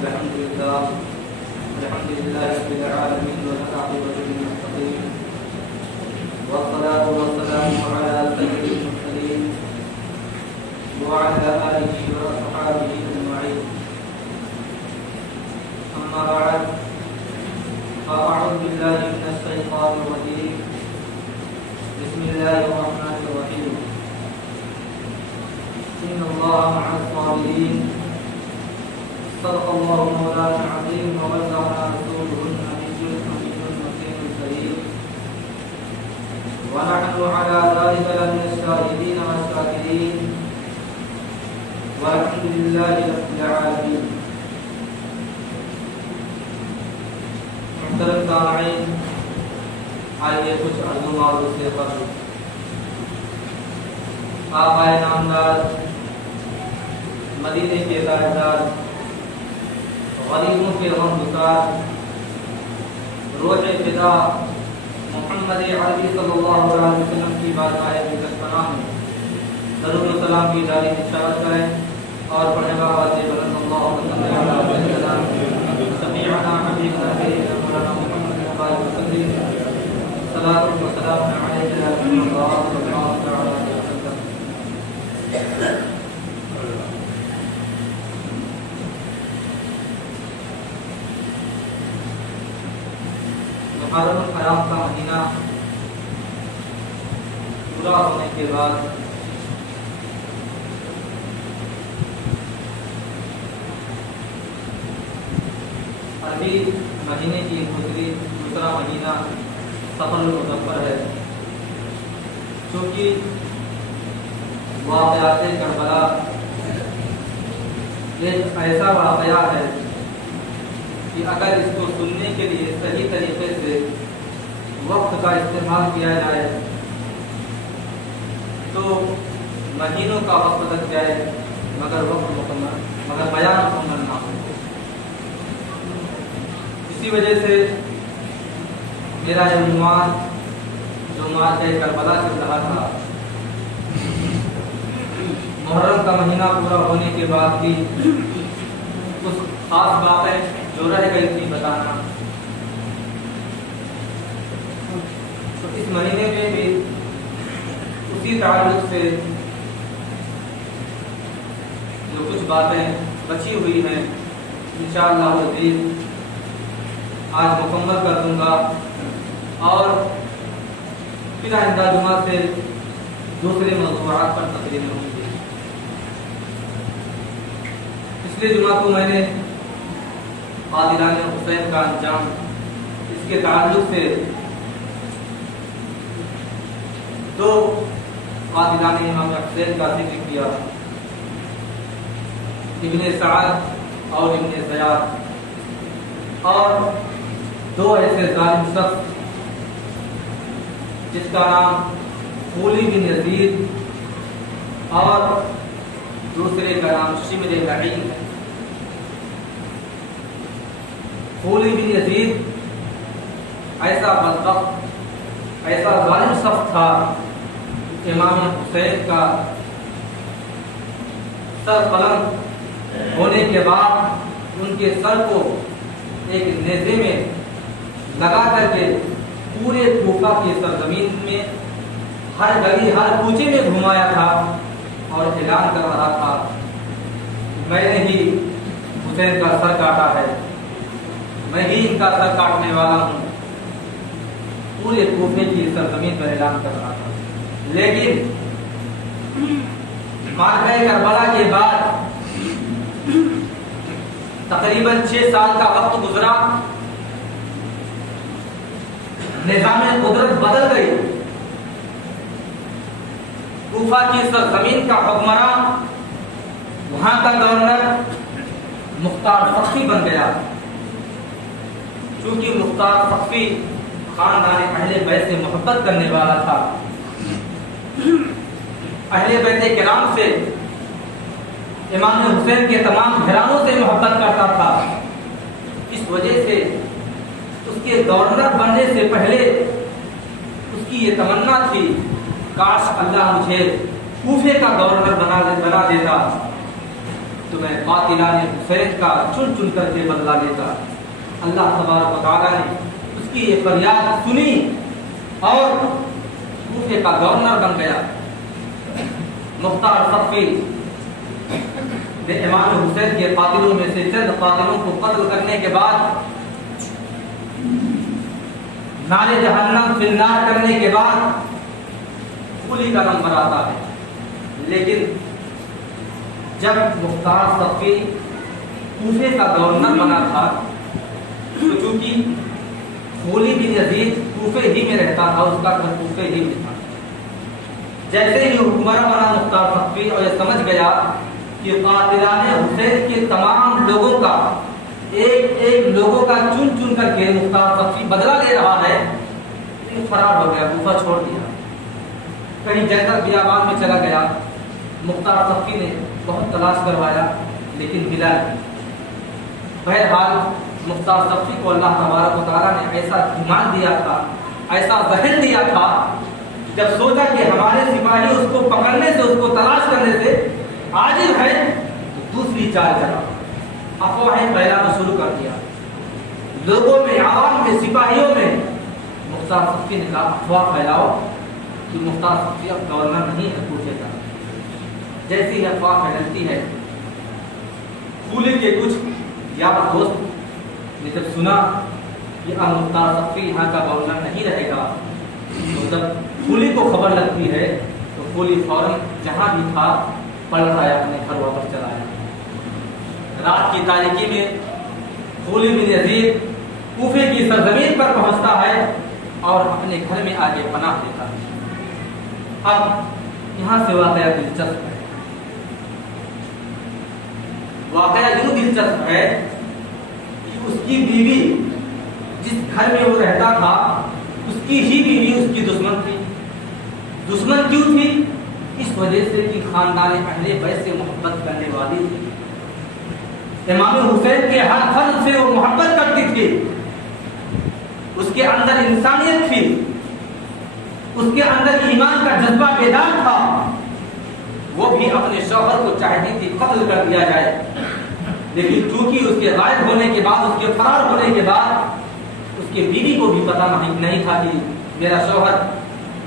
الحمد لله رب العالمين والعاقبة للمتقين والصلاة والسلام على سيد المرسلين وعلى آله وأصحابه أجمعين. أما بعد فأعوذ بالله من الشيطان الرجيم. بسم الله الرحمن الرحيم. إن الله مع الصابرين. صدق الله مولانا العظيم وبلغنا رسوله النبي المكين الكريم ونحن على ذلك لمن الشاهدين والشاكرين والحمد لله رب العالمين. محترم سامعین، آئیے کچھ عرض و معروض سے قبل آقا نامدار، مدینے کے تاجدار، غریبوں کے غمگسار، روح فدا محمد عربی صلی اللہ علیہ وسلم کی بارگاہ پناہ میں درود و سلام کی جاری اشارت کریں اور پڑھنے کا آواز بلند اللہم صلی اللہ علیہ وسلم سمیعنا حبیبنا سیدنا مولانا محمد وآلہ وسلم صلاۃ و سلام علیک یا رسول اللہ صلی اللہ علیہ وسلم. محرم الحرام کا مہینہ پورا ہونے کے بعد عربی مہینے کی دوسرا مہینہ سفر المظفر ہے. چونکہ واقعات کربلا ایک ایسا واقعہ ہے کہ اگر اس کو سننے کے لیے صحیح طریقے سے وقت کا استعمال کیا جائے تو مہینوں کا وقت لگ جائے مگر بیان مکمل نہ ہو. اسی وجہ سے میرا یہ عنوان جو مارچ کربلا چل رہا تھا، محرم کا مہینہ پورا ہونے کے بعد بھی کچھ خاص باتیں جو رہ گئی تھی بتانا. تو اس مہینے میں بھی اسی تعلق سے جو کچھ باتیں بچی ہوئی ہیں انشاءاللہ عزیز آج مکمل کر دوں گا اور پھر آئندہ جمعہ سے دوسرے موضوعات پر تقریریں ہوں گی. پچھلے جمعہ کو میں نے قاتلان حسین کا انجام اس کے تعلق سے دو قاتلان امام حسین کا ذکر کیا، ابن سعد اور ابن زیاد، اور دو ایسے ظالم شخص جس کا نام خولی بن یزید اور دوسرے کا نام شمر لعین ہے. خولی بن یزید ایسا بدبخت، ایسا ظالم شخص تھا، امام حسین کا سر قلم ہونے کے بعد ان کے سر کو ایک نیزے میں لگا کر کے پورے کوفہ کی سرزمین میں ہر گلی ہر کوچے میں گھمایا تھا اور اعلان کر رہا تھا میں نے ہی حسین کا سر کاٹا ہے، میں ہی ان کا سر کاٹنے والا ہوں. پورے کوفے کی سرزمین پر اعلان کر رہا تھا. لیکن معرکہ کربلا کے بعد تقریباً 6 سال کا وقت گزرا، نظام قدرت بدل گئی. کوفہ کی سرزمین کا حکمراں وہاں کا گورنر مختار فخری بن گیا. چونکہ مختار فخری خاندان اہل بیت سے محبت کرنے والا تھا، اہل بیت کرام سے، امام حسین کے تمام گھرانوں سے محبت کرتا تھا. اس وجہ سے اس کے گورنر بننے سے پہلے اس کی یہ تمنا تھی کاش اللہ مجھے کوفے کا گورنر بنا دیتا. تو میں قاتلان حسین کا چن چن کر کے بدلہ لیتا۔ اللہ تبارک و تعالیٰ نے اس کی یہ فریاد سنی اور کوفے کا گورنر بن گیا۔ مختار صفی نے امام حسین کے قاتلوں میں سے چند قاتلوں کو قتل کرنے کے بعد نارے جہنم فی النار کرنے کے بعد پھولی کا نمبر آتا ہے۔ لیکن جب مختار صفی کوفے کا گورنر بنا تھا تو چونکہ پھولی بن یزید کوفے ہی میں رہتا تھا، اس کا گھر کوفے ہی میں تھا، جیسے ہی حکمراں بنا مختار صفی اور یہ سمجھ گیا کہ قاتلان حسین کے تمام لوگوں کا ایک ایک لوگوں کا چن چن کر کے مختار صفی بدلہ لے رہا ہے، فرار ہو گیا، کوفہ چھوڑ دیا، کہیں جنگل بیابان میں چلا گیا۔ مختار صفی نے بہت تلاش کروایا لیکن ملا نہیں۔ بہرحال مختار صفی کو اللہ تبارک و تعالیٰ نے ایسا ایمان دیا تھا، ایسا ذہن دیا تھا، جب سوچا کہ ہمارے سپاہی اس کو پکڑنے سے، اس کو تلاش کرنے سے عاجز ہے، تو دوسری چال چلا، افواہیں پھیلانا شروع کر دیا لوگوں میں، عوام میں، سپاہیوں میں۔ مختار صفی نے کہا افواہ پھیلاؤ کہ مختار صفی اب گورنر نہیں ہے کوفے کا۔ جیسی افواہ پھیلتی ہے، پھولی کے کچھ یار دوست نے جب سنا کہ اب مختار صفی یہاں کا گورنر نہیں رہے گا، تو جب پھولی کو خبر لگتی ہے تو پھولی فوراً جہاں بھی تھا پلٹ آیا، اپنے گھر واپس چلا آیا۔ رات کی تاریکی میں پھولی بن یزید کوفے کی سرزمین پر پہنچتا ہے اور اپنے گھر میں آگے پناہ دیتا ہے۔ اب یہاں سے واقعہ دلچسپ ہے۔ واقعہ یوں دلچسپ ہے کہ اس کی بیوی جس گھر میں وہ رہتا تھا، اس کی ہی بیوی اس کی دشمن تھی۔ دشمن کیوں تھی؟ اس وجہ سے کہ خاندان اہل بیت سے محبت کرنے والی تھی، امام حسین کے ہر فرد سے وہ محبت کرتی تھی، اس کے اندر انسانیت تھی، اس کے اندر ایمان کا جذبہ بیدار تھا۔ وہ بھی اپنے شوہر کو چاہتی تھی قتل کر دیا جائے، لیکن چونکہ اس کے غائب ہونے کے بعد، اس کے فرار ہونے کے بعد اس کے بیوی کو بھی پتہ نہیں تھا کہ میرا شوہر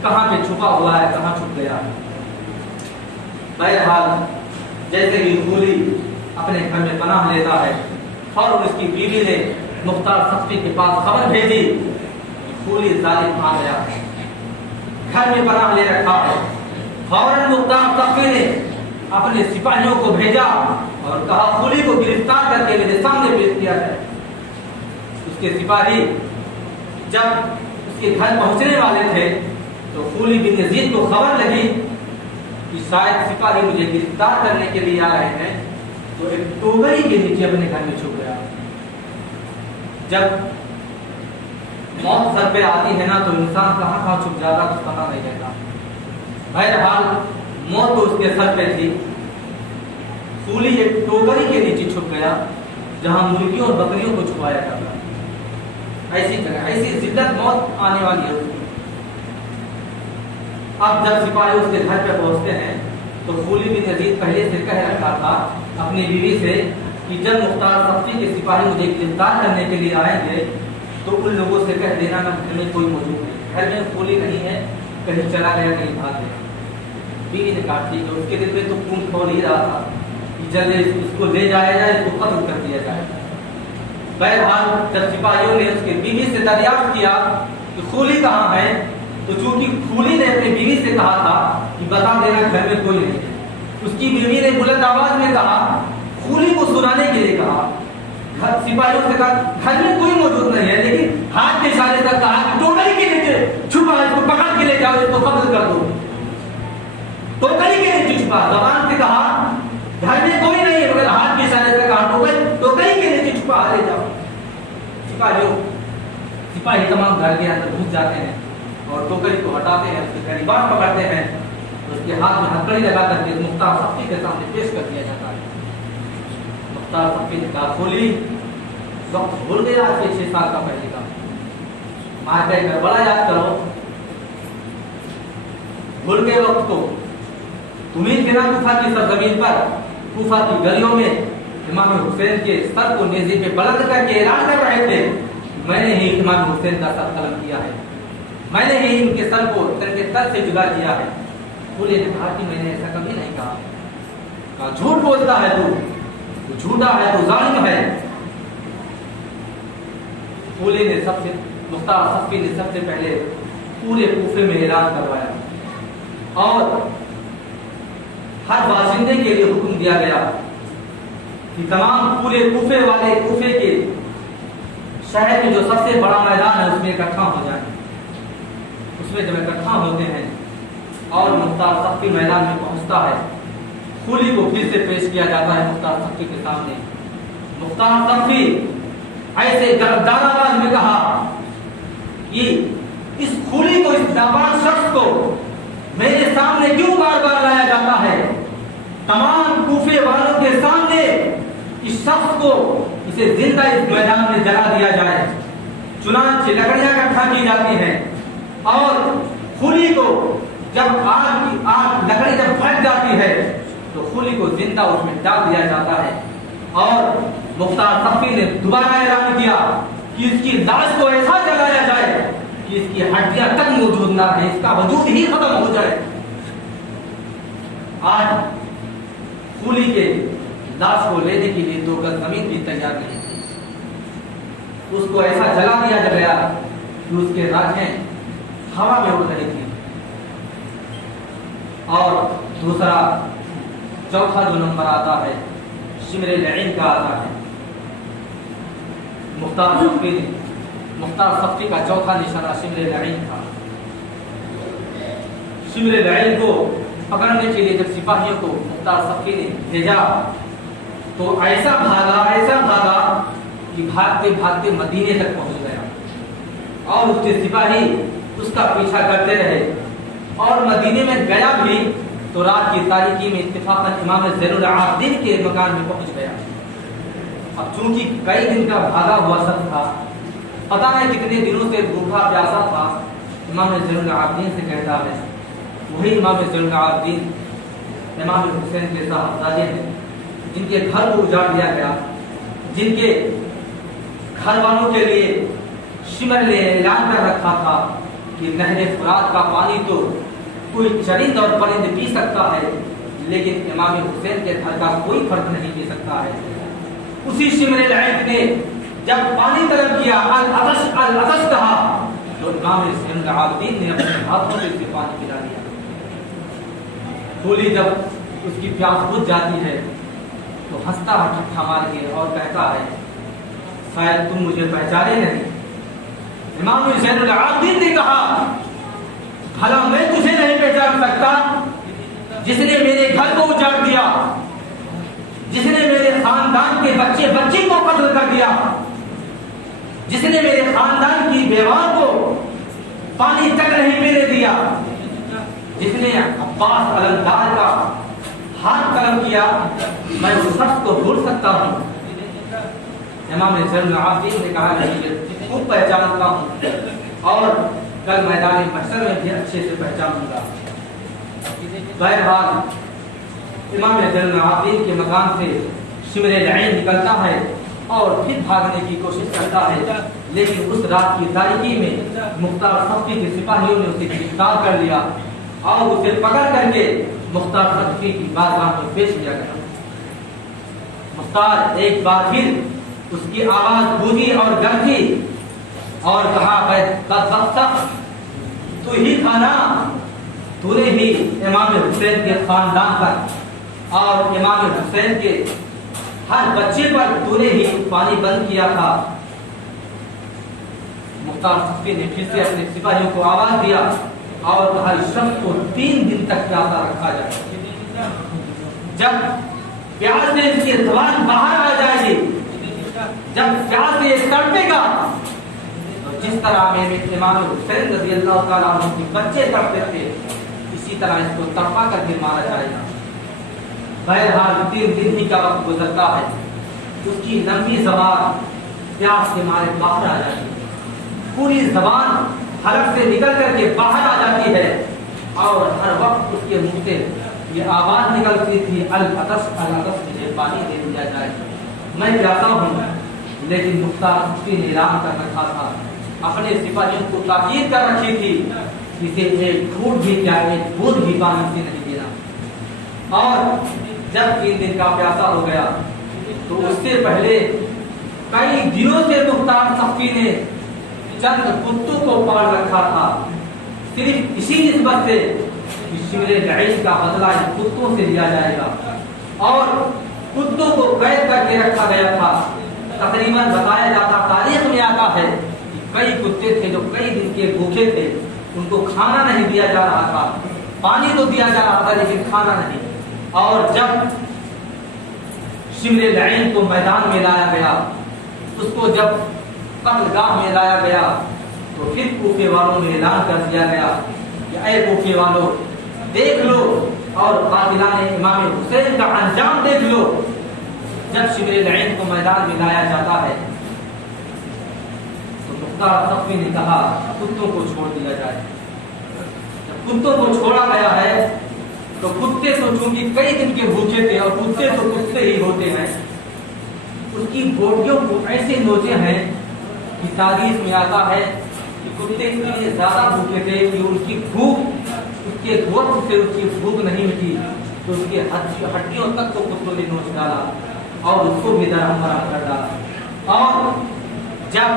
کہاں پہ چھپا ہوا ہے، کہاں چھپ گیا ہے۔ بہرحال جیسے ہی پھولی اپنے گھر میں پناہ لیتا ہے، فوراً اس کی بیوی نے مختار صفی کے پاس خبر بھیجی، پھولی ظالم آ گیا، گھر میں پناہ لے رکھا ہے۔ فوراً مختار صفی نے اپنے سپاہیوں کو بھیجا اور کہا پھولی کو گرفتار کر کے میرے سامنے پیش کیا جائے۔ اس کے سپاہی جب اس کے گھر پہنچنے والے تھے تو پھولی بن یزید کو خبر لگی کہ شاید سپاہی مجھے گرفتار کرنے کے لیے آ رہے ہیں، تو ایک ٹوکری کے نیچے اپنے گھر میں چھپ گیا۔ جب موت سر پہ آتی ہے نا تو انسان کہاں کہاں چھپ جاتا کچھ پتا نہیں رہتا۔ بہرحال موت تو اس کے سر پہ تھی، پھولی ایک ٹوکری کے نیچے چھپ گیا جہاں مرغیوں اور بکریوں کو چھپایا جاتا ہے۔ ایسی جگہ، ایسی ذلت موت آنے والی ہے اس کی۔ اب جب سپاہی اس کے گھر پہ پہنچتے ہیں تو پھولی بن یزید پہلے سے کہہ رکھا تھا اپنی بیوی سے کہ جب مختار صفی کے سپاہی مجھے گرفتار کرنے کے لیے آئیں گے تو ان لوگوں سے کہہ دینا گھر میں کوئی موجود نہیں، گھر میں پھولی نہیں ہے، کہیں چلا گیا، کہیں بھاگ گیا۔ بیوی نے کہا ٹھیک ہے، اس کے دل میں تو خون کھول ہی رہا تھا کہ جلدی اس کو لے جایا جائے، اس کو قتل کر دیا جائے۔ بہرحال جب سپاہیوں نے اس کی بیوی سے دریافت کیا کہ پھولی کہاں ہے، تو چونکہ پھولی نے اپنی بیوی سے کہا تھا کہ بتا دینا گھر میں کوئی نہیں ہے، اس کی بیوی نے بلند آواز میں کہا، پھولی کو سنانے کے لیے کہا، سپاہیوں سے کہا گھر میں کوئی موجود نہیں ہے، لیکن ہاتھ کے اشارے سے کہا کہ ٹوکری کے نیچے چھپا ہے، اس کو پکڑ کے لے جاؤ، اس کو قتل کر دو۔ ٹوکری کے نیچے چھپا، زبان سے کہا گھر میں کوئی نہیں ہے، مگر ہاتھ کے اشارے سے کہا ٹوکری کے نیچے چھپا، لے جاؤ۔ سپاہی تمام گھر کے اندر گھس جاتے ہیں اور ٹوکری کو ہٹاتے ہیں، اس کے گریبان پکڑتے ہیں، اس کے ہاتھ میں ہتھکڑی لگا کر کے مختار صفی کے سامنے پیش کر دیا جاتا ہے۔ مختار صفی نے کہا پھولی وقت بھول گیا آج کے 6 سال کا پہلے کا، مار کہہ کر بڑا یاد کرو، بھول گئے وقت کو، تمہیں کہنا تو تھا کہ سرزمین پر کوفہ کی گلیوں میں امام حسین کے سر کو نیزے پہ بلند کر کے اعلان کر رہے تھے میں نے ہی امام حسین کا سر قلم کیا ہے، میں نے ہی ان کے سر کو ان کے سر سے جدا کیا ہے۔ بولے نے کہا کہ میں نے ایسا کبھی نہیں کہا، جھوٹ بولتا ہے تو جھوٹا ہے، تو ظالم ہے۔ بولے نے سب سے مختار صفی نے سب سے پہلے پورے کوفے میں اعلان کروایا اور ہر باشندے کے لیے حکم دیا گیا کہ تمام پورے کوفے والے کوفے کے شہر میں جو سب سے بڑا میدان ہے اس میں اکٹھا ہو جائیں۔ اس میں جب اکٹھا ہوتے ہیں اور مختار صفی میدان میں پہنچتا ہے، خولی کو پھر سے پیش کیا جاتا ہے مختار صفی کے سامنے۔ مختار صفی ایسے گردانہ آواز میں کہا کہ اس خولی کو، اس نابالغ شخص کو میرے سامنے کیوں بار بار لایا جاتا ہے؟ تمام کوفے والوں کے سامنے اس شخص کو، اسے زندہ اس میدان میں جلا دیا جائے۔ چنانچہ لکڑیاں اکٹھا کی جاتی ہیں اور خولی کو جب آگ لکڑی جب پھٹ جاتی ہے تو خولی کو زندہ اس میں ڈال دیا جاتا ہے اور مختار صفی نے دوبارہ اعلان کیا کہ اس کی لاش کو ایسا جلایا جائے کہ اس کی ہڈیاں تک موجود نہ رہیں، اس کا وجود ہی ختم ہو جائے۔ آج خولی کے لاش کو لینے کے لیے 2 گز زمین بھی تیار نہیں تھی، اس کو ایسا جلا دیا گیا کہ اس کے راکھیں ہوا میں اڑ رہی تھی۔ اور دوسرا چوتھا جو نمبر آتا ہے شمر لعین کا آتا ہے۔ مختار صفی کا چوتھا نشانہ شمر لعین تھا۔ شمر لعین کو پکڑنے کے لیے جب سپاہیوں کو مختار صفی نے بھیجا تو ایسا بھاگا کہ بھاگتے بھاگتے مدینے تک پہنچ گیا اور اس کے سپاہی اس کا پیچھا کرتے رہے اور مدینے میں گیا بھی تو رات کی تاریکی میں اتفاقاً امام زین العابدین کے مکان میں پہنچ گیا۔ اب چونکہ کئی دن کا بھاگا ہوا شخص تھا، پتہ نہیں کتنے دنوں سے بھوکا پیاسا تھا، امام زین العابدین سے کہتا ہے، وہی امام زین العابدین امام حسین کے صاحبزادے ہیں جن کے گھر کو اجاڑ دیا گیا، جن کے گھر والوں کے لیے شمر نے اعلان کر رکھا تھا کہ نہر فرات کا پانی تو کوئی چرند اور پرند پی سکتا ہے لیکن امام حسین کے گھر کا کوئی فرد نہیں پی سکتا ہے۔ اسی شمر لعین نے جب پانی طلب کیا، العطش کہا، تو امام زین العابدین نے اپنے ہاتھوں سے اسے پانی پلا دیا۔ خولی جب اس کی پیاس بجھ جاتی ہے تو ہنستا ہے ٹھٹھا مار کے اور کہتا ہے، شاید تم مجھے پہچانے نہیں۔ امام زین العابدین نے کہا، بھلا میں تجھے نہیں پہچان سکتا جس نے میرے گھر کو اجاڑ دیا، جس نے میرے خاندان کے بچے بچی کو قتل کر دیا، جس نے میرے خاندان کی بیوہ کو پانی تک نہیں پینے دیا، جس نے عباس علمدار کا ہاتھ قلم کیا، میں اس شخص کو بھول سکتا ہوں؟ امام زین العابدین نے کہا، نہیں خوب پہچانتا ہوں اور کل میدان محشر میں بھی اچھے سے پہچانوں گا۔ بہرحال امام زین العابدین کے مکان سے شمر لعین نکلتا ہے اور پھر بھاگنے کی کوشش کرتا ہے، لیکن اس رات کی تاریکی میں مختار صفی کے سپاہیوں نے اسے گرفتار کر لیا اور اسے پکڑ کر کے مختار صفی کی بارگاہ میں پیش کیا گیا۔ مختار ایک بار پھر اس کی آواز گونجی اور گرجی اور کہا، تو ہی تھا نا، تو نے ہی امام حسین کے خاندان پر اور امام حسین کے ہر بچے پر تو نے ہی پانی بند کیا تھا۔ مختار صفی نے پھر سے اپنے سپاہیوں کو آواز دیا اور کہا، اس شخص کو 3 دن تک پیاسا رکھا جائے، جب پیاس سے اس کی زبان باہر آ جائے گی، جب پیاس سے یہ تڑپے گا، جس طرح میں امام حسین رضی اللہ تعالیٰ عنہ کے بچے تڑپتے تھے اسی طرح اس کو تڑپا کر کے مارا جائے گا۔ بہرحال 3 دن ہی کا وقت گزرتا ہے، اس کی لمبی زبان پیاس کے مارے باہر آ جاتی ہے، پوری زبان حلق سے نکل کر کے باہر آ جاتی ہے اور ہر وقت اس کے منہ سے یہ آواز نکلتی تھی العطش العطش، مجھے پانی دے دیا جائے، میں پیاسا ہوں، لیکن مختار صفی نے اعلان کر رکھا تھا، اپنے سپاہیوں کو تاکید کر رکھی تھی، اسے ایک گھونٹ بھی کیا ایک بوند بھی پانی سے نہیں دینا۔ اور جب 3 دن کا پیاسا ہو گیا تو اس سے پہلے کئی دنوں سے مختار صفی نے چند کتوں کو پال رکھا تھا، صرف اسی نسبت سے کہ شمر لعین کا بدلہ ان کتوں سے لیا جائے گا، اور کتوں کو قید کر کے رکھا گیا تھا۔ تقریباً بتایا جاتا، تاریخ میں آتا ہے کہ کئی کتے تھے جو کئی دن کے بھوکے تھے، ان کو کھانا نہیں دیا جا رہا تھا، پانی تو دیا جا رہا تھا لیکن کھانا نہیں۔ اور جب شمر لعین کو میدان میں لایا گیا، اس کو جب قتل گاہ میں لایا گیا تو پھر کوفے والوں نے اعلان کر دیا گیا کہ اے کوفے والوں دیکھ لو، اور قاتلان امام حسین کا انجام دیکھ لو۔ جب شمر لعین کو میدان میں لایا جاتا ہے تو مختار صفی نے کہا کتوں کو چھوڑ دیا جائے۔ جب کتوں کو چھوڑا گیا ہے تو کتے تو چونکہ کئی دن کے بھوکے تھے، اور کتے تو کتے ہی ہوتے ہیں، اس کی بوٹیوں کو ایسے نوچے ہیں کہ تاریخ میں آتا ہے کہ کتے اتنے زیادہ بھوکے تھے کہ ان کی بھوک، اس کے گوشت سے اس کی بھوک نہیں مٹی، تو اس کے ہڈیوں تک کو کتوں نے نوچ ڈالا اور اس کو بھی درہم برہم کر ڈالا۔ اور جب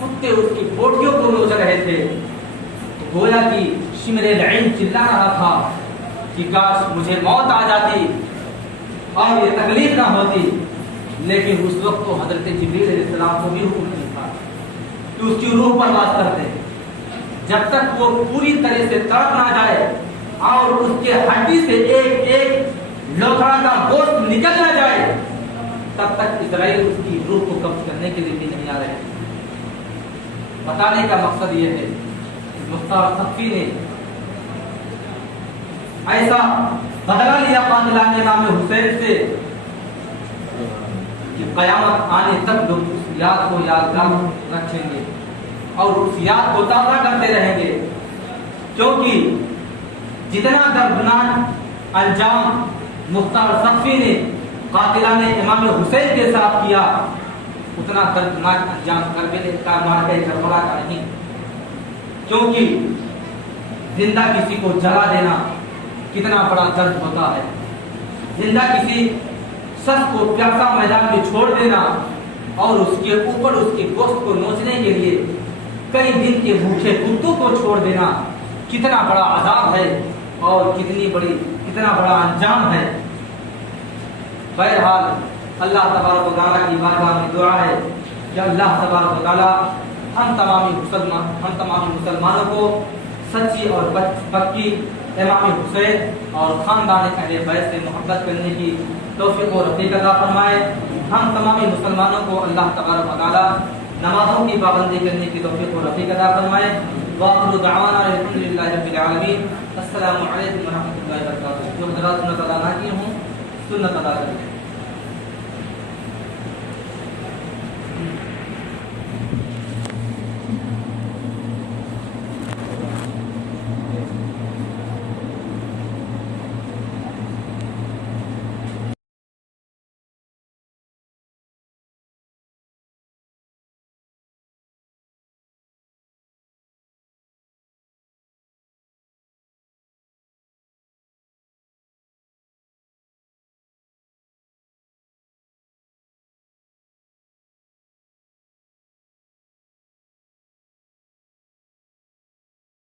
کتے اس کی بوٹیوں کو نوچ رہے تھے تو گویا کہ شمر لعین چلا رہا تھا کہ کاش مجھے موت آ جاتی اور یہ تکلیف نہ ہوتی، لیکن اس وقت تو حضرت جبریل علیہ السلام کو بھی حکم نہیں تھا کہ اس کی روح پرواز کر دیں، جب تک وہ پوری طرح سے تڑپ نہ جائے اور اس کے ہڈی سے ایک ایک لوتھڑا کا گوشت نکل نہ جائے، تب تک اسرائیل اس کی روح کو قبض کرنے کے لیے بھی نہیں آ رہے۔ بتانے کا مقصد یہ ہے مختار صفی نے ایسا بدلہ لیا قاتلان امام حسین سے کہ قیامت آنے تک لوگ اس یاد کو یادگار رکھیں گے اور اس یاد کو تازہ کرتے رہیں گے، کیونکہ جتنا دردناک انجام مختار صفی نے قاتلان امام حسین کے ساتھ کیا، اتنا دردناک انجام کربلا کا نہیں، کیونکہ زندہ کسی کو جلا دینا کتنا بڑا درد ہوتا ہے، زندہ کسی شخص کو پیاسا میدان میں چھوڑ دینا اور اس کے اوپر اس کے گوشت کو نوچنے کے لیے کئی دن کے بھوکے کتوں کو چھوڑ دینا کتنا بڑا عذاب ہے اور کتنا بڑا انجام ہے۔ بہرحال اللہ تبارک و تعالیٰ کی بارگاہ میں دعا ہے کہ اللہ تبارک و تعالیٰ ہم تمام مسلمانوں کو سچی اور پکی امام حسین اور خاندان اہل بیت سے محبت کرنے کی توفیق و رفیق عطا فرمائے۔ ہم تمام مسلمانوں کو اللہ تبارک و تعالیٰ نمازوں کی پابندی کرنے کی توفیق و رفیق عطا فرمائے۔ وآخر دعوانا الحمدللہ رب العالمین۔ السلام علیکم ورحمۃ اللہ وبرکاتہ۔ جو حضرات سنت ادا نہ کیے ہوں سنت ادا کریں۔